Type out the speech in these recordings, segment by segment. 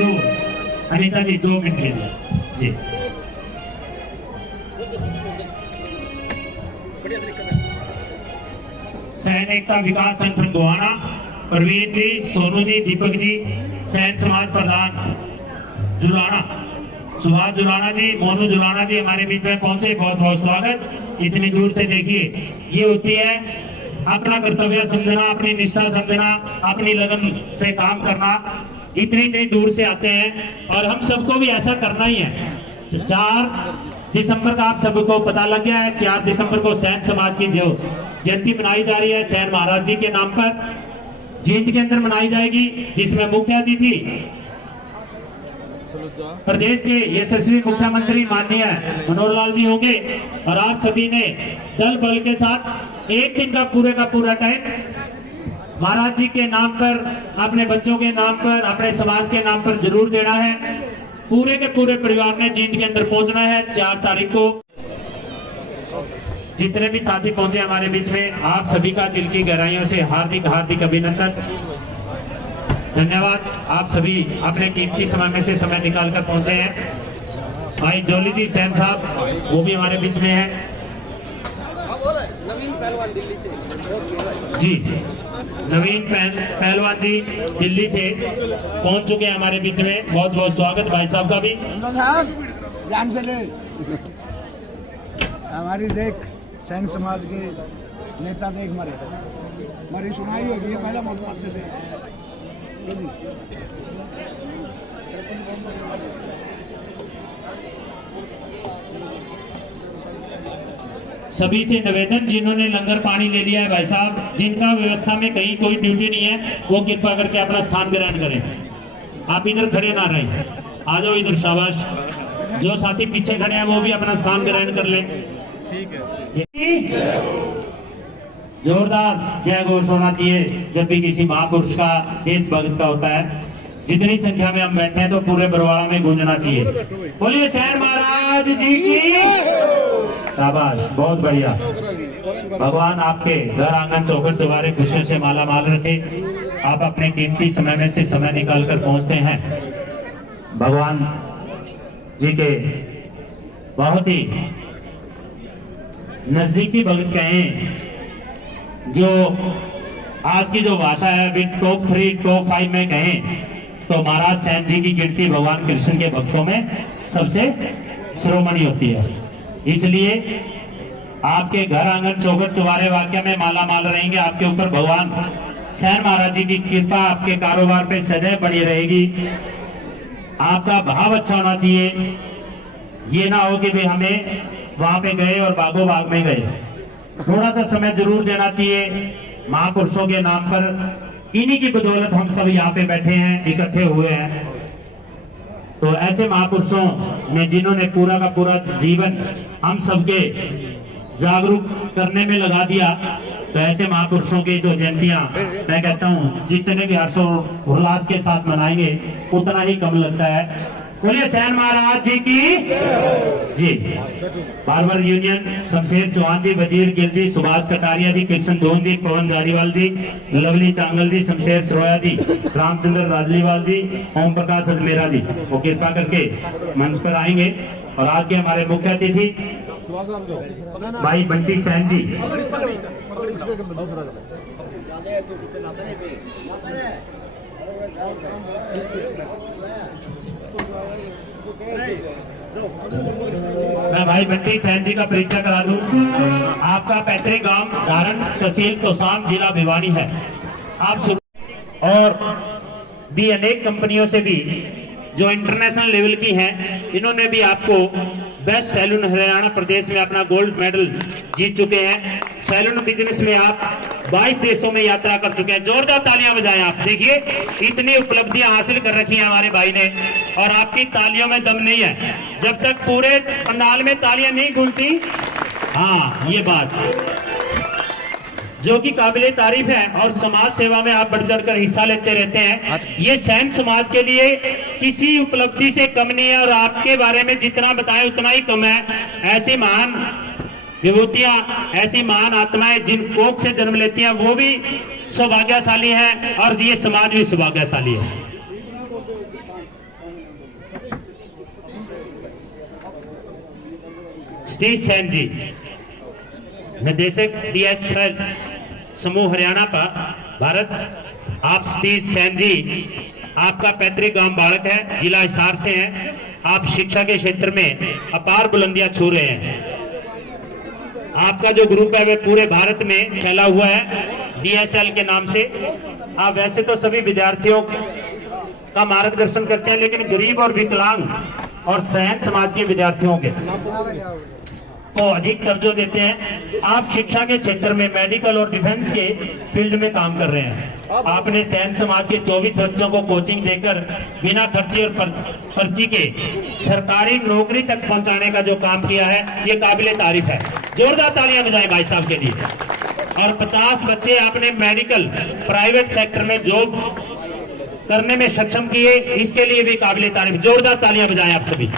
दो अनीता जी 2 मिनट के लिए जी। सैन एकता विकास संगठन गोहाना, प्रवीण जी, सोनू जी, दीपक जी, सैन समाज प्रधान जुलाना, सुभाष जुलाना जी, मोनू जुलाना जी हमारे बीच में पहुंचे, बहुत बहुत स्वागत। इतनी दूर से देखिए, ये होती है अपना कर्तव्य समझना, अपनी निष्ठा समझना, अपनी लगन से काम करना। इतनी दूर से आते हैं और हम सबको भी ऐसा करना ही है। 4 दिसंबर का आप सबको पता लग गया है। 4 दिसंबर को सैन समाज की जो जयंती मनाई जा रही है सैन महाराज जी के नाम पर, जींद के अंदर मनाई जाएगी, जिसमें मुख्य अतिथि प्रदेश के यशस्वी मुख्यमंत्री माननीय मनोहर लाल जी होंगे। और आप सभी ने दल बल के साथ 1 दिन का पूरा टाइम महाराज जी के नाम पर, अपने बच्चों के नाम पर, अपने समाज के नाम पर जरूर देना है। पूरे के पूरे परिवार ने जींद के अंदर पहुंचना है 4 तारीख को। जितने भी साथी पहुंचे हमारे बीच में, आप सभी का दिल की गहराइयों से हार्दिक हार्दिक अभिनंदन, धन्यवाद। आप सभी अपने कीमती समय में से समय निकालकर पहुंचे हैं। भाई जोली जी सैन साहब वो भी हमारे बीच में हैं नवीन पहलवान दिल्ली से जी। नवीन पहलवान जी दिल्ली से पहुंच चुके हैं हमारे बीच में, बहुत बहुत स्वागत भाई साहब का भी। ध्यान से ले, हमारी देख सैन समाज के नेता देख मरी सुनाई होगी पहला मोहम्मद से देख। सभी से निवेदन, जिन्होंने लंगर पानी ले लिया है भाई साहब, जिनका व्यवस्था में कहीं कोई ड्यूटी नहीं है, वो कृपा करके अपना स्थान ग्रहण करें। आप इधर खड़े ना रहें, आ जाओ इधर, शाबाश। जो साथी पीछे खड़े हैं वो भी अपना स्थान ग्रहण कर लें। ठीक है, जोरदार जय घोष होना चाहिए जब भी किसी महापुरुष का, देशभक्त का होता है। जितनी संख्या में हम बैठे हैं तो पूरे बरवाड़ा में गूंजना चाहिए। बोलिए सैन महाराज जी की शाबाश, बहुत बढ़िया। भगवान आपके घर आंगन चौखट चौबारे खुशियों से माला माल रखे। आप अपने कीमती समय में से समय निकाल कर पहुंचते हैं। भगवान जी के बहुत ही नजदीकी भक्त कहें, जो आज की जो भाषा है अभी टॉप 3 टॉप 5 में कहें तो महाराज सैन जी की कीर्ति भगवान कृष्ण के भक्तों में सबसे शिरोमणि होती है। इसलिए आपके घर आंगन चौखट चौबारे वाक्य में माला माल रहेंगे। आपके ऊपर भगवान सैन महाराज जी की कृपा आपके कारोबार पे सदैव बनी रहेगी। आपका भाव अच्छा होना चाहिए। ये ना हो कि भाई हमें वहां पे गए और बागो बाग में गए। थोड़ा सा समय जरूर देना चाहिए महापुरुषों के नाम पर। इन्हीं की बदौलत हम सब यहाँ पे बैठे हैं, इकट्ठे हुए हैं। तो ऐसे महापुरुषों ने जिन्होंने पूरा का पूरा जीवन हम सबके जागरूक करने में लगा दिया, तो ऐसे महापुरुषों की जो जयंतियां मैं कहता हूँ जितने भी हर्षोल्लास के साथ मनाएंगे उतना ही कम लगता है। बोलिए सैन महाराज जी की जी। बार्बर यूनियन शमशेर चौहान जी, वजीर गिल जी, सुभाष कटारिया जी, कृष्ण धोन जी, पवन जारीवाल जी, लवली चांगल जी, शमशेर सरोया जी, रामचंद्र राजलीवाल जी, ओम प्रकाश अजमेरा जी, वो कृपा करके मंच पर आएंगे। और आज के हमारे मुख्य अतिथि भाई बंटी सैन जी। मैं भाई बंटी सैन जी का परिचय करा दूं। आपका पैतृक गांव धारण, तहसील तोसाम, जिला भिवानी है। आप और भी अनेक कंपनियों से भी जो इंटरनेशनल लेवल की हैं, इन्होंने भी आपको बेस्ट सैलून हरियाणा प्रदेश में अपना गोल्ड मेडल जीत चुके हैं। सैलून बिजनेस में आप 22 देशों में यात्रा कर चुके हैं। जोरदार तालियां बजाएं आप। देखिए इतनी उपलब्धियां हासिल कर रखी हैं हमारे भाई ने, और आपकी तालियों में दम नहीं है जब तक पूरे पंडाल में तालियां नहीं गूंजती। हाँ, ये बात जो कि काबिले तारीफ है, और समाज सेवा में आप बढ़ चढ़कर हिस्सा लेते रहते हैं। ये सैन समाज के लिए किसी उपलब्धि से कम नहीं है, और आपके बारे में जितना बताएं उतना ही कम है। ऐसी महान विभूतियां, ऐसी महान आत्माएं जिन कोख से जन्म लेती हैं, वो भी सौभाग्यशाली हैं, और ये समाज भी सौभाग्यशाली है। सतीश सेन जी, निदेशक DSL समूह हरियाणा का भारत। आप सतीश सेन जी, आपका पैतृक गांव बाड़क है, जिला हिसार से हैं। आप शिक्षा के क्षेत्र में अपार बुलंदियां छू रहे हैं। आपका जो ग्रुप है वह पूरे भारत में फैला हुआ है DSL के नाम से। आप वैसे तो सभी विद्यार्थियों का मार्गदर्शन करते हैं, लेकिन गरीब और विकलांग और सहन समाज के विद्यार्थियों के को अधिक तवज्जो देते हैं। आप शिक्षा के क्षेत्र में मेडिकल और डिफेंस के फील्ड में काम कर रहे हैं। आपने सहन समाज के 24 बच्चों को कोचिंग देकर बिना खर्चे और पर्ची के सरकारी नौकरी तक पहुंचाने का जो काम किया है, ये काबिले तारीफ है। जोरदार तालियां बजाएं भाई साहब के लिए। और 50 बच्चे आपने मेडिकल प्राइवेट सेक्टर में जॉब करने में सक्षम किए, इसके लिए भी काबिले तारीफ। जोरदार तालियां बजाएं आप सभी।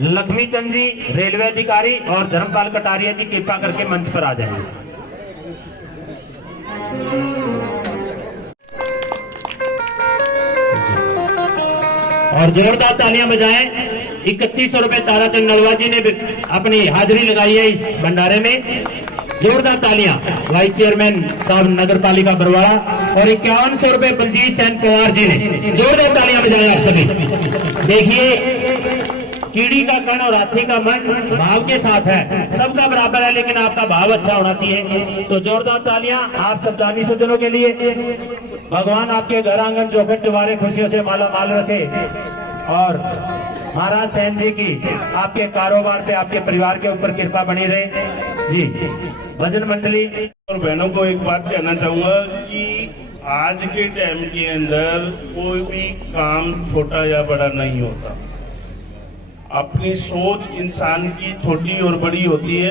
लक्ष्मी चंद जी, रेलवे अधिकारी, और धर्मपाल कटारिया जी, कृपा करके मंच पर आ जाएंगे। और जोरदार तालियां बजाएं। 3100 रुपए ताराचंद नलवा जी ने अपनी हाजिरी लगाई है इस भंडारे में। जोरदार तालियां वाइस चेयरमैन साहब नगर पालिका बरवाड़ा। और 5100 रुपए बलजीत सेन पवार जी ने। जोरदार तालियां बजाएं आप सभी। देखिए, कीड़ी का कण और हाथी का मन भाव के साथ है, सबका बराबर है, लेकिन आपका भाव अच्छा होना चाहिए। तो जोरदार तालियां आप सब दानी सज्जनों के लिए। भगवान आपके घर आंगन चौखट चुबारे खुशियों से माला माल रखे, और महाराज सेन जी की आपके कारोबार पे, आपके परिवार के ऊपर कृपा बनी रहे जी। भजन मंडली और बहनों को एक बात कहना चाहूंगा कि आज के टाइम के अंदर कोई भी काम छोटा या बड़ा नहीं होता। अपनी सोच इंसान की छोटी और बड़ी होती है।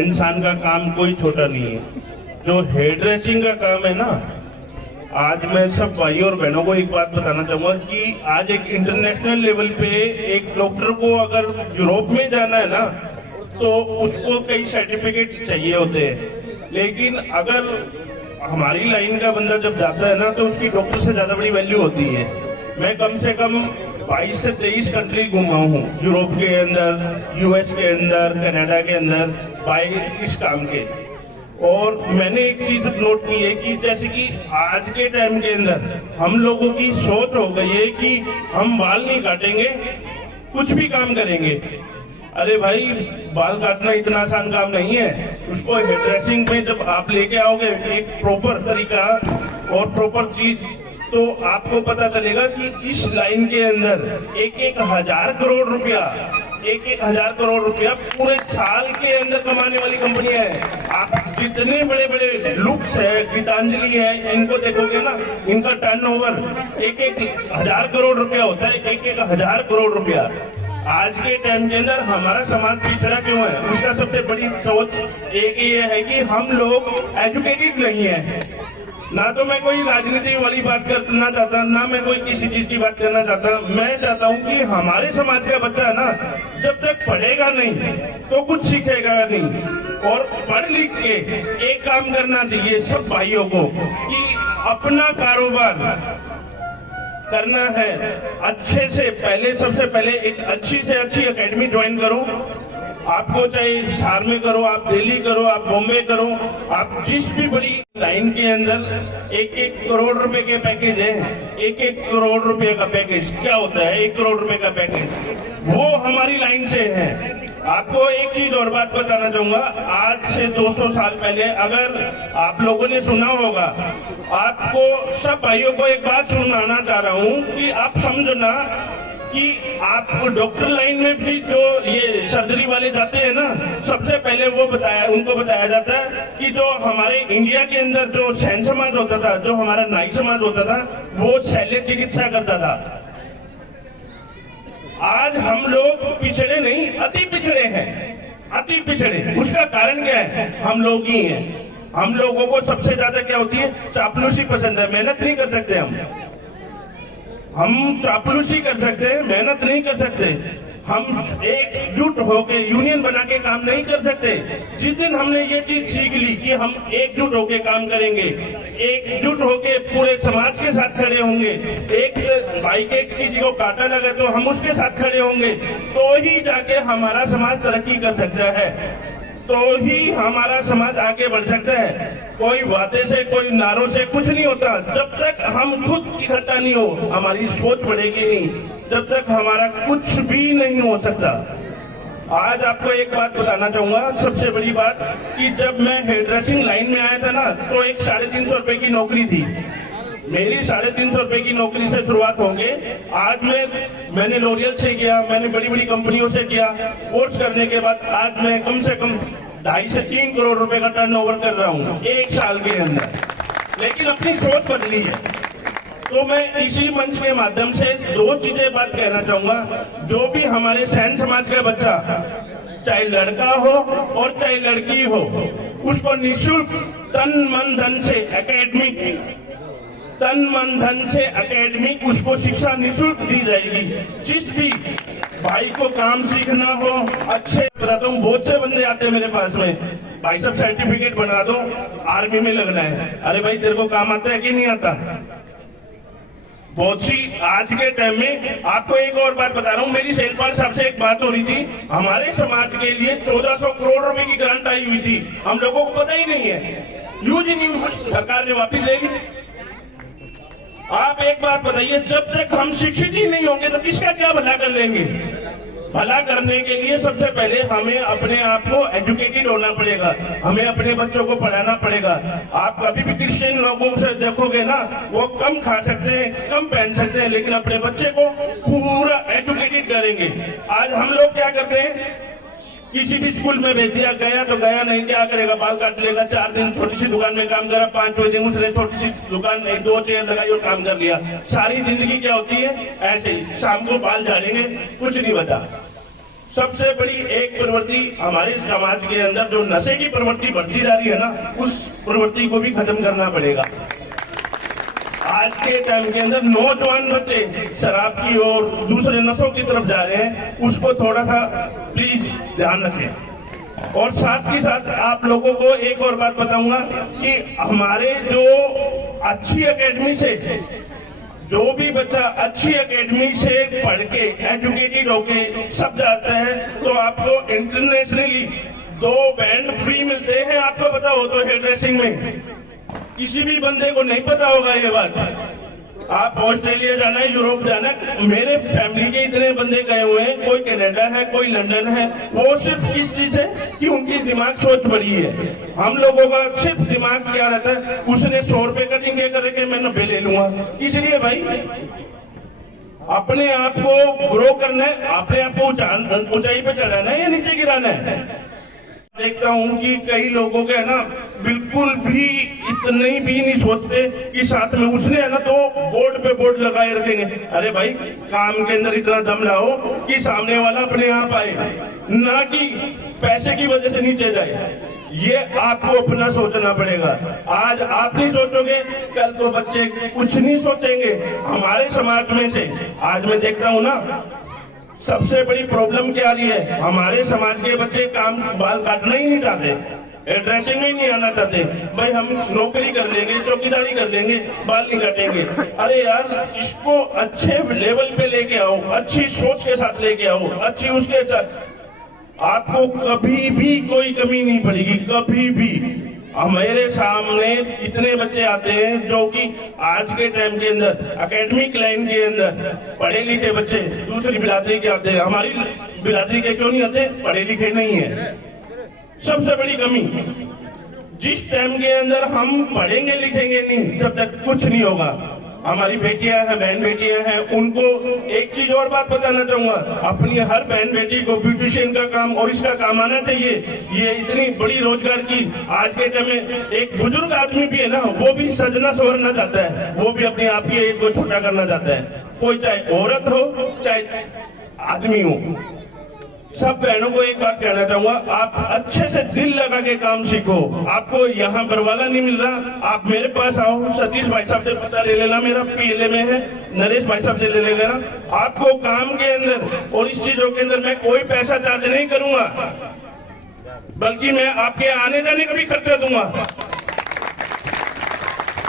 इंसान का काम कोई छोटा नहीं है। जो हेयर ड्रेसिंग का काम है ना, आज मैं सब भाइयों और बहनों को एक बात बताना चाहूंगा कि आज एक इंटरनेशनल लेवल पे एक डॉक्टर को अगर यूरोप में जाना है ना, तो उसको कई सर्टिफिकेट चाहिए होते हैं। लेकिन अगर हमारी लाइन का बंदा जब जाता है ना, तो उसकी डॉक्टर से ज्यादा बड़ी वैल्यू होती है। मैं कम से कम 22 से 23 कंट्री घूमा हूँ, यूरोप के अंदर, यूएस के अंदर, कनाडा के अंदर, बाय इस काम के। और मैंने एक चीज नोट की है कि जैसे कि आज के टाइम के अंदर हम लोगों की सोच हो गई है कि हम बाल नहीं काटेंगे, कुछ भी काम करेंगे। अरे भाई, बाल काटना इतना आसान काम नहीं है। उसको हेयर ड्रेसिंग में जब आप लेके आओगे एक प्रॉपर तरीका और प्रॉपर चीज, तो आपको पता चलेगा कि इस लाइन के अंदर एक हजार करोड़ रुपया, एक हजार करोड़ रुपया पूरे साल के अंदर कमाने वाली कंपनियां हैं। आप जितने बड़े बड़े लुक्स है, गीतांजलि है, इनको देखोगे ना, इनका टर्नओवर एक हजार करोड़ रुपया होता है। एक हजार करोड़ रुपया। आज के टाइम के अंदर हमारा समाज पिछड़ा क्यों है? उसका सबसे बड़ी सोच एक ये है कि हम लोग एजुकेटेड नहीं है। ना तो मैं कोई राजनीति वाली बात करना चाहता, ना मैं कोई किसी चीज की बात करना चाहता। मैं चाहता हूं कि हमारे समाज का बच्चा है ना, जब तक पढ़ेगा नहीं तो कुछ सीखेगा नहीं। और पढ़ लिख के एक काम करना चाहिए सब भाइयों को कि अपना कारोबार करना है अच्छे से। पहले सबसे पहले एक अच्छी से अच्छी एकेडमी ज्वाइन करो। आपको चाहे शहर में करो, आप दिल्ली करो, आप बॉम्बे करो, आप जिस भी बड़ी लाइन के अंदर एक करोड़ रुपए के पैकेज है। एक करोड़ रुपए का पैकेज क्या होता है? 1 करोड़ रुपए का पैकेज, वो हमारी लाइन से है। आपको एक चीज और बात बताना चाहूंगा, आज से 200 साल पहले, अगर आप लोगों ने सुना होगा, आपको सब भाइयों को एक बात सुनाना चाह रहा हूँ कि आप समझना कि आप डॉक्टर लाइन में भी जो ये सर्जरी वाले जाते हैं ना, सबसे पहले उनको बताया जाता है कि जो हमारे इंडिया के अंदर जो सैन समाज होता था, जो हमारा नाई समाज होता था, वो शल्य चिकित्सा करता था। आज हम लोग पिछड़े नहीं, अति पिछड़े हैं, अति पिछड़े। उसका कारण क्या है? हम लोग ही हैं। हम लोगों को सबसे ज्यादा क्या होती है? चापलूसी पसंद है। मेहनत नहीं कर सकते हम चापलूसी कर सकते हैं, मेहनत नहीं कर सकते। हम एकजुट होके यूनियन बना के काम नहीं कर सकते। जिस दिन हमने ये चीज सीख ली कि हम एकजुट होके काम करेंगे, एकजुट होके पूरे समाज के साथ खड़े होंगे, एक भाई के किसी को काटा लगे तो हम उसके साथ खड़े होंगे, तो ही जाके हमारा समाज तरक्की कर सकता है, तो ही हमारा समाज आगे बढ़ सकता है। कोई बातें से, कोई नारों से कुछ नहीं होता। जब तक हम खुद इकट्ठा नहीं हो, हमारी सोच बढ़ेगी नहीं, जब तक हमारा कुछ भी नहीं हो सकता। आज आपको एक बात बताना चाहूंगा, सबसे बड़ी बात, कि जब मैं हेयर ड्रेसिंग लाइन में आया था ना, तो एक 350 रुपए की नौकरी थी मेरी। 350 रुपए की नौकरी से शुरुआत होंगे। आज मैंने लॉरियल से किया, मैंने बड़ी बड़ी कंपनियों से किया। कोर्स करने के बाद आज मैं कम से कम 2.5 से 3 करोड़ रुपए का टर्नओवर कर रहा हूँ एक साल के अंदर। लेकिन अपनी सोच बदली है। तो मैं इसी मंच के माध्यम से 2 चीजें बात कहना चाहूंगा। जो भी हमारे सैन समाज का बच्चा, चाहे लड़का हो और चाहे लड़की हो, उसको निःशुल्क तन मन धन से एकेडमिक उसको शिक्षा निःशुल्क दी जाएगी। जिस भी भाई को काम सीखना हो, अच्छे बताता हूँ, बहुत से बंदे आते हैं मेरे पास में, भाई साहब सर्टिफिकेट बना दो, आर्मी में लगना है। अरे भाई तेरे को काम आता है कि नहीं आता? बहुत सी आज के टाइम में आपको एक और बात बता रहा हूँ। मेरी सेलपाल साहब से एक बात हो रही थी, हमारे समाज के लिए 1400 करोड़ रुपए की ग्रांट आई हुई थी, हम लोगों को पता ही नहीं है, यूज ही नहीं, सरकार ने वापिस ले ली। आप एक बात बताइए, जब तक हम शिक्षित ही नहीं होंगे तो किसका क्या भला कर लेंगे? भला करने के लिए सबसे पहले हमें अपने आप को एजुकेटेड होना पड़ेगा, हमें अपने बच्चों को पढ़ाना पड़ेगा। आप कभी भी क्रिश्चियन लोगों से देखोगे ना, वो कम खा सकते हैं, कम पहन सकते हैं, लेकिन अपने बच्चे को पूरा एजुकेटेड करेंगे। आज हम लोग क्या करते हैं, किसी भी स्कूल में भेज दिया, गया तो गया, नहीं क्या करेगा, बाल काट लेगा, 4 दिन छोटी सी दुकान में काम करा, 5 दिन उसने छोटी सी दुकान 1-2 चेयर लगाई और काम कर लिया। सारी जिंदगी क्या होती है, ऐसे ही, शाम को बाल झाड़ेंगे, कुछ नहीं बता। सबसे बड़ी एक प्रवृत्ति हमारे समाज के अंदर जो नशे की प्रवृत्ति बढ़ती जा रही है ना, उस प्रवृत्ति को भी खत्म करना पड़ेगा। आज के टाइम के अंदर नौजवान बच्चे शराब की और दूसरे नशों की तरफ जा रहे हैं, उसको थोड़ा सा प्लीज ध्यान रखें। और साथ ही साथ आप लोगों को एक और बात बताऊंगा कि हमारे जो अच्छी एकेडमी से, जो भी बच्चा अच्छी एकेडमी से पढ़ के एजुकेटेड होके सब जाता है, तो आपको इंटरनेशनली 2 बैंड फ्री मिलते हैं। आपको पता हो तो हेयर ड्रेसिंग में, किसी भी बंदे को नहीं पता होगा ये बात। आप ऑस्ट्रेलिया जाना है, यूरोप जाना है, मेरे फैमिली के इतने बंदे गए हुए हैं, कोई कनाडा है, कोई लंदन है, वो सिर्फ किस चीज है कि उनकी दिमाग सोच बड़ी है। हम लोगों का सिर्फ दिमाग क्या रहता है, उसने 100 रुपए कटिंग करके मैं 90 ले लूंगा। इसलिए भाई अपने आप को ग्रो करना है, अपने आप को ऊंचाई पे चढ़ाना है या नीचे गिराना है। देखता हूँ कि कई लोगों के है ना, बिल्कुल भी इतने भी नहीं सोचते कि साथ में उसने है ना तो बोर्ड पे बोर्ड लगाए रखेंगे। अरे भाई काम के अंदर इतना दम लाओ कि सामने वाला अपने आप आए, ना कि पैसे की वजह से नीचे जाए। ये आपको अपना सोचना पड़ेगा। आज आप नहीं सोचोगे, कल तो बच्चे कुछ नहीं सोचेंगे। हमारे समाज में से आज मैं देखता हूँ ना, सबसे बड़ी प्रॉब्लम क्या आ रही है, हमारे समाज के बच्चे काम बाल काटना ही नहीं चाहते, ड्रेसिंग में ही नहीं आना चाहते। भाई हम नौकरी कर लेंगे, चौकीदारी कर लेंगे, बाल नहीं काटेंगे। अरे यार इसको अच्छे लेवल पे लेके आओ, अच्छी सोच के साथ लेके आओ, अच्छी उसके साथ, आपको कभी भी कोई कमी नहीं पड़ेगी, कभी भी। मेरे सामने इतने बच्चे आते हैं जो कि आज के टाइम के अंदर एकेडमिक लाइन के अंदर पढ़े लिखे बच्चे दूसरी बिरादरी के आते हैं। हमारी बिरादरी के क्यों नहीं आते? पढ़े लिखे नहीं है। सबसे बड़ी कमी, जिस टाइम के अंदर हम पढ़ेंगे लिखेंगे नहीं, जब तक कुछ नहीं होगा। हमारी बेटियां हैं, बहन बेटियां हैं, उनको एक चीज और बात बताना चाहूंगा, अपनी हर बहन बेटी को ब्यूटिशियन का काम और इसका काम आना चाहिए। ये इतनी बड़ी रोजगार की आज के टाइम में एक बुजुर्ग आदमी भी है ना, वो भी सजना संवरना चाहता है, वो भी अपने आप की एज को छोटा करना चाहता है। कोई चाहे औरत हो चाहे आदमी हो, सब बहनों को एक बात कहना चाहूंगा, आप अच्छे से दिल लगा के काम सीखो। आपको यहाँ बरवाला नहीं मिल रहा, आप मेरे पास आओ, सतीश भाई साहब से पता ले लेना, मेरा पीएलए में है, नरेश भाई साहब से ले लेना। आपको काम के अंदर और इस चीजों के अंदर मैं कोई पैसा चार्ज नहीं करूंगा, बल्कि मैं आपके आने जाने का भी खर्चा दूंगा।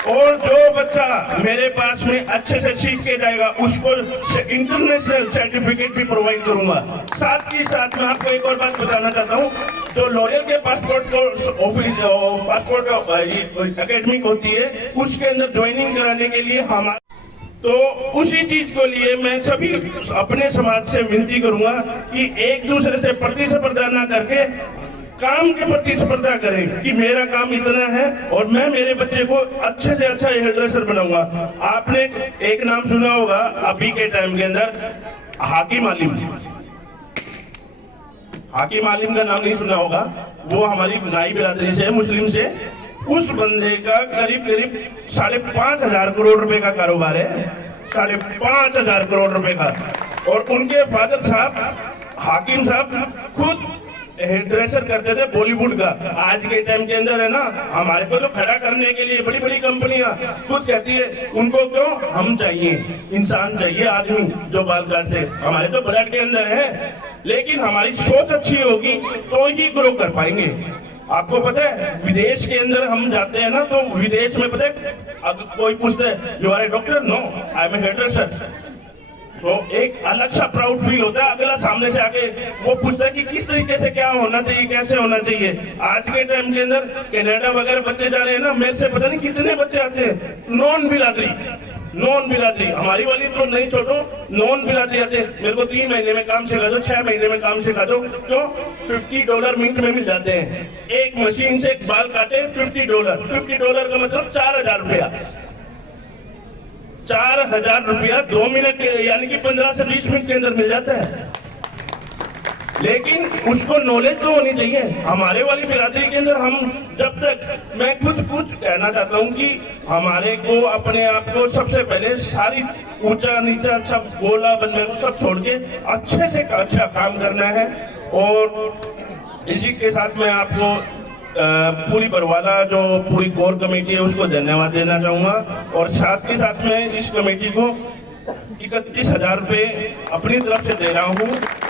और जो बच्चा मेरे पास में अच्छे से सीख के जाएगा उसको इंटरनेशनल सर्टिफिकेट भी प्रोवाइड करूंगा। साथ ही साथ मैं आपको एक और बात बताना चाहता हूं, जो लॉरियल के पासपोर्ट ऑफिस पासपोर्ट एकेडमी होती है उसके अंदर ज्वाइनिंग कराने के लिए हमारे, तो उसी चीज को लिए मैं सभी अपने समाज से विनती करूंगा कि एक दूसरे से प्रतिस्पर्धा ना करके काम के प्रतिस्पर्धा करें कि मेरा काम इतना है और मैं मेरे बच्चे को अच्छे से अच्छा हेयरड्रेसर बनाऊंगा। आपने एक नाम सुना होगा अभी के टाइम के अंदर, हाकिम आलिम। हाकिम आलिम का नाम नहीं सुना होगा, वो हमारी नाई बिरादरी से, मुस्लिम से। उस बंदे का करीब 5,500 करोड़ रुपए का कारोबार है, 5,500 करोड़ रुपए का। और उनके फादर साहब हाकिम साहब खुद हेयर ड्रेसर करते थे बॉलीवुड का। आज के टाइम के अंदर है ना, हमारे को तो खड़ा करने के लिए बड़ी बड़ी कंपनियां खुद कहती है उनको क्यों, हम चाहिए, इंसान चाहिए, आदमी जो बाल काटते, हमारे तो ब्लड के अंदर है। लेकिन हमारी सोच अच्छी होगी तो ही ग्रो कर पाएंगे। आपको पता है विदेश के अंदर हम जाते हैं ना, तो विदेश में पता है अगर कोई पूछता है you are a doctor, no I am a hairdresser, तो एक अलग सा प्राउड फील होता है। अगला सामने से आके वो पूछता है कि किस तरीके से क्या होना चाहिए, कैसे होना चाहिए। आज के टाइम के अंदर कनाडा वगैरह बच्चे जा रहे हैं ना, मेरे से पता नहीं कितने बच्चे आते हैं नॉन बिरादरी, हमारी वाली तो नहीं छोड़ो, नॉन बिरादरी आते हैं। मेरे को 3 महीने में काम सिखा दो, 6 महीने में काम सिखा दो, क्यों? $50 मिनट में मिल जाते हैं। एक मशीन से एक बाल काटे $50, $50 का मतलब 4,000 रुपया, 4,000 रुपया 2 मिनट यानी कि 15 से 20 मिनट के अंदर मिल जाता है। लेकिन उसको नॉलेज तो होनी चाहिए। हमारे वाली बिरादरी के अंदर हम जब तक, मैं खुद कहना चाहता हूं कि हमारे को अपने आप को सबसे पहले सारी ऊंचा नीचा सब गोला बनने को सब छोड़ के अच्छे से अच्छा काम करना है। और इसी के साथ मैं आपको पूरी बरवाला जो पूरी कोर कमेटी है उसको धन्यवाद देना चाहूंगा। और साथ ही साथ में इस कमेटी को 31,000 रुपए अपनी तरफ से दे रहा हूं।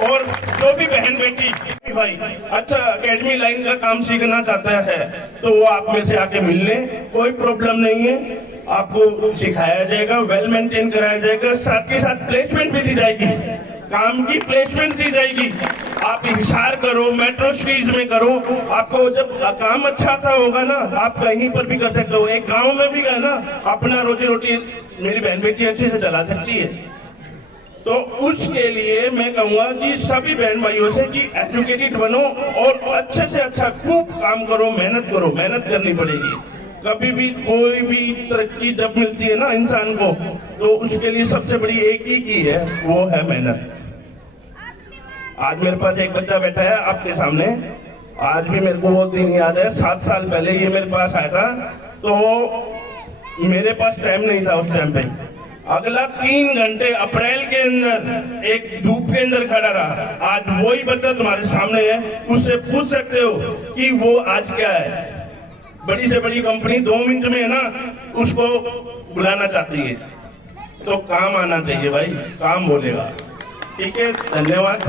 और जो भी बहन बेटी भाई अच्छा एकेडमी लाइन का काम सीखना चाहता है तो वो आप में से आके मिल लें, कोई प्रॉब्लम नहीं है, आपको सिखाया जाएगा, वेल मेंटेन कराया जाएगा। साथ ही साथ प्लेसमेंट भी दी जाएगी, काम की प्लेसमेंट दी जाएगी। आप हिसार करो, मेट्रो सिटीज में करो, आपको जब काम अच्छा सा होगा ना आप कहीं पर भी कर सकते हो। एक गांव में भी गए ना, अपना रोजी रोटी मेरी बहन बेटी अच्छे से चला सकती है। तो उसके लिए मैं कहूंगा कि सभी बहन भाइयों से कि एजुकेटेड बनो और अच्छे से अच्छा खूब काम करो, मेहनत करो, मेहनत करनी पड़ेगी। कभी भी कोई भी तरक्की जब मिलती है ना इंसान को, तो उसके लिए सबसे बड़ी एक ही की है, वो है मेहनत। आज मेरे पास एक बच्चा बैठा है आपके सामने, आज भी मेरे को वो दिन याद है, 7 साल पहले ये मेरे पास आया था, तो मेरे पास टाइम नहीं था उस टाइम पे। अगला 3 घंटे अप्रैल के अंदर एक धूप के अंदर खड़ा रहा। आज वही बच्चा तुम्हारे सामने है, उससे पूछ सकते हो कि वो आज क्या है। बड़ी से बड़ी कंपनी 2 मिनट में है ना उसको बुलाना चाहती है, तो काम आना चाहिए भाई, काम बोलेगा। ठीक है, धन्यवाद।